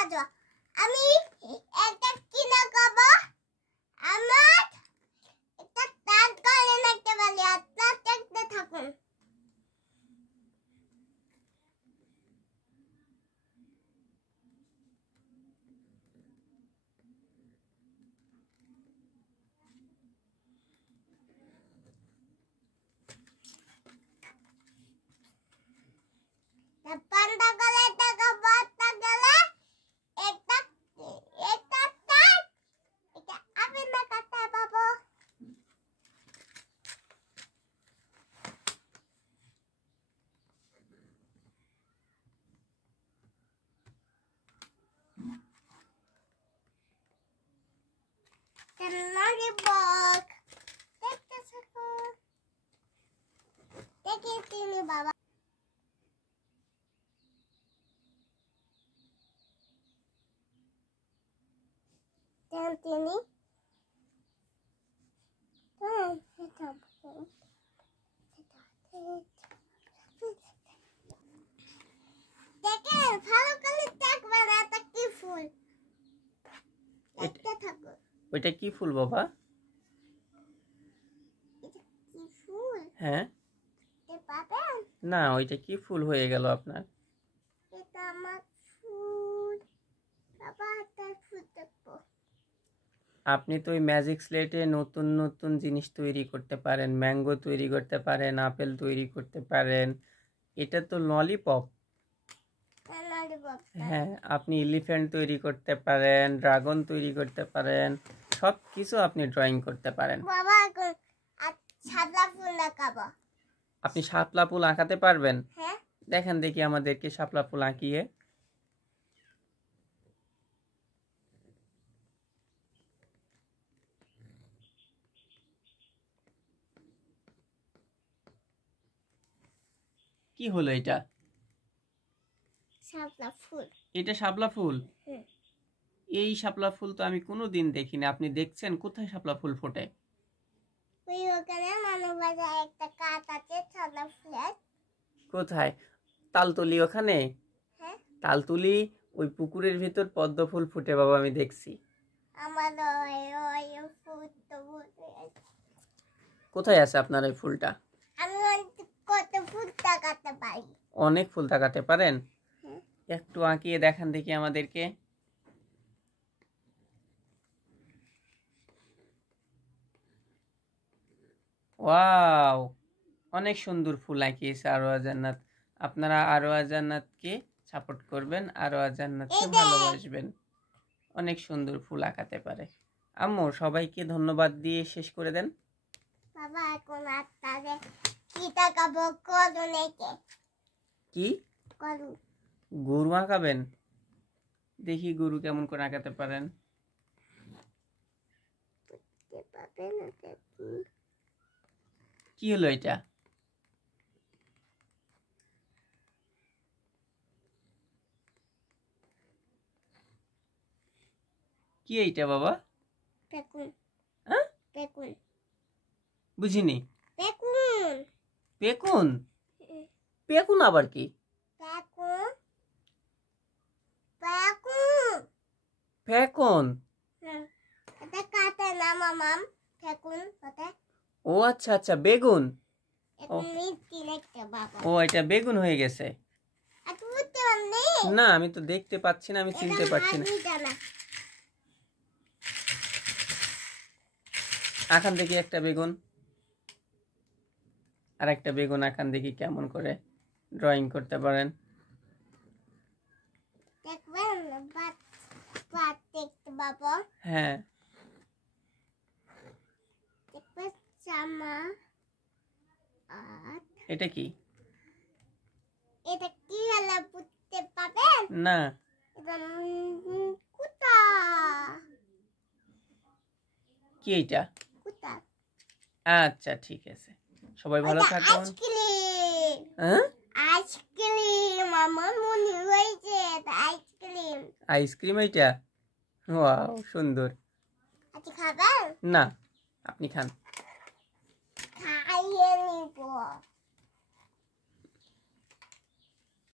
আছো আমি একটা কিনা খাবো আমার একটা টান করে নাকতে বলি আপনারা দেখতে থাকুন পান্ডা গলে টাকা বাতা গলে একটা একটা টান এটা আমি না কাটা বাবা Canary bug. Take the circle. Take it in the baba. Tini. Take ভালো করে দেখবেন এটা কি ফুল দেখতে থাকো ওইটা কি ফুল বাবা এটা কি ফুল হ্যাঁ দেখতে পাবেন না ওইটা কি ফুল হয়ে গেল আপনার এটা আমার ফুল বাবা তার ফুল দেখবো আপনি তো ওই ম্যাজিক স্লেটে নতুন নতুন জিনিস তৈরি করতে পারেন ম্যাঙ্গো তৈরি করতে পারেন আপেল তৈরি করতে পারেন এটা তো ললিপপ হ্যাঁ আপনি এলিফ্যান্ট তৈরি করতে পারেন ড্রাগন তৈরি করতে পারেন সব কিছু আপনি ড্রয়িং করতে পারেন বাবা শাপলা ফুল আঁকাবো আপনি শাপলা ফুল আঁকাতে পারবেন হ্যাঁ দেখেন দেখি আমাদেরকে শাপলা ফুল আঁকিয়ে কি হলো এটা শাপলা ফুল এটা শাপলা ফুল হুম এই শাপলা ফুল তো আমি কোনোদিন দেখিনি আপনি দেখছেন কোথায় শাপলা ফুল ফোটে ওই ওখানে মানববাজারে একটা কাঠ আছে শাপলা ফুলের কোথায় তালতলি ওখানে হ্যাঁ তালতলি ওই পুকুরের ভিতর পদ্ম ফুল ফুটে বাবা আমি দেখছি আমার ওই ফুল তো কোথায় আছে আপনার ওই ফুলটা আমি কত ফুল তাকাতে পারি অনেক ফুল তাকাতে পারেন হ্যাঁ একটু আঁকিয়ে দেখান দেখি আমাদেরকে ওয়াও অনেক সুন্দর ফুল আঁকিয়েছে আরোয়া জান্নাত আপনারা আরোয়া জান্নাতকে সাপোর্ট করবেন আরোয়া জান্নাতকে ভালোবাসবেন অনেক সুন্দর ফুল আঁকাতে পারে আম্মু সবাইকে ধন্যবাদ দিয়ে শেষ করে দেন বাবা এখন আত্মারে কি তাকাবো করু নেকে কি করু গরু আঁকাবেন দেখি গরু কেমন করে আঁকাতে পারেন দেখতে পাবেন এটা কি হলো এটা কি এইটা বাবা পেকুন হ্যাঁ পেকুন বুঝিনি পেকুন পেকুন পেকুন আবার কি পেকুন পেকুন পেকুন এটা কাটে না মামাম পেকুন ওটা ও আচ্ছা আচ্ছা বেগুন এখন মিষ্টি দেখতে বাবা ও এটা বেগুন হয়ে গেছে আর বুঝতে পারলি না আমি তো দেখতে পাচ্ছি না আমি চিনতে পারছি না আখান দেখি একটা বেগুন আর একটা বেগুন আখান দেখি কেমন করে ড্রয়িং করতে পারেন দেখবেন বাট দেখতে বাবা হ্যাঁ দেখবেন জামা আর এটা কি এটা কি হলো বুঝতে পাবেন না কুতা কি এটা কুতা আচ্ছা ঠিক আছে সবাই ভালো থাকুন আইসক্রিম হ্যাঁ আইসক্রিম আমার মনে হয়েছে আইসক্রিম আইসক্রিম এটা ওয়াও সুন্দর আচ্ছা খাবেন না আপনি খান খাইয়ে নিব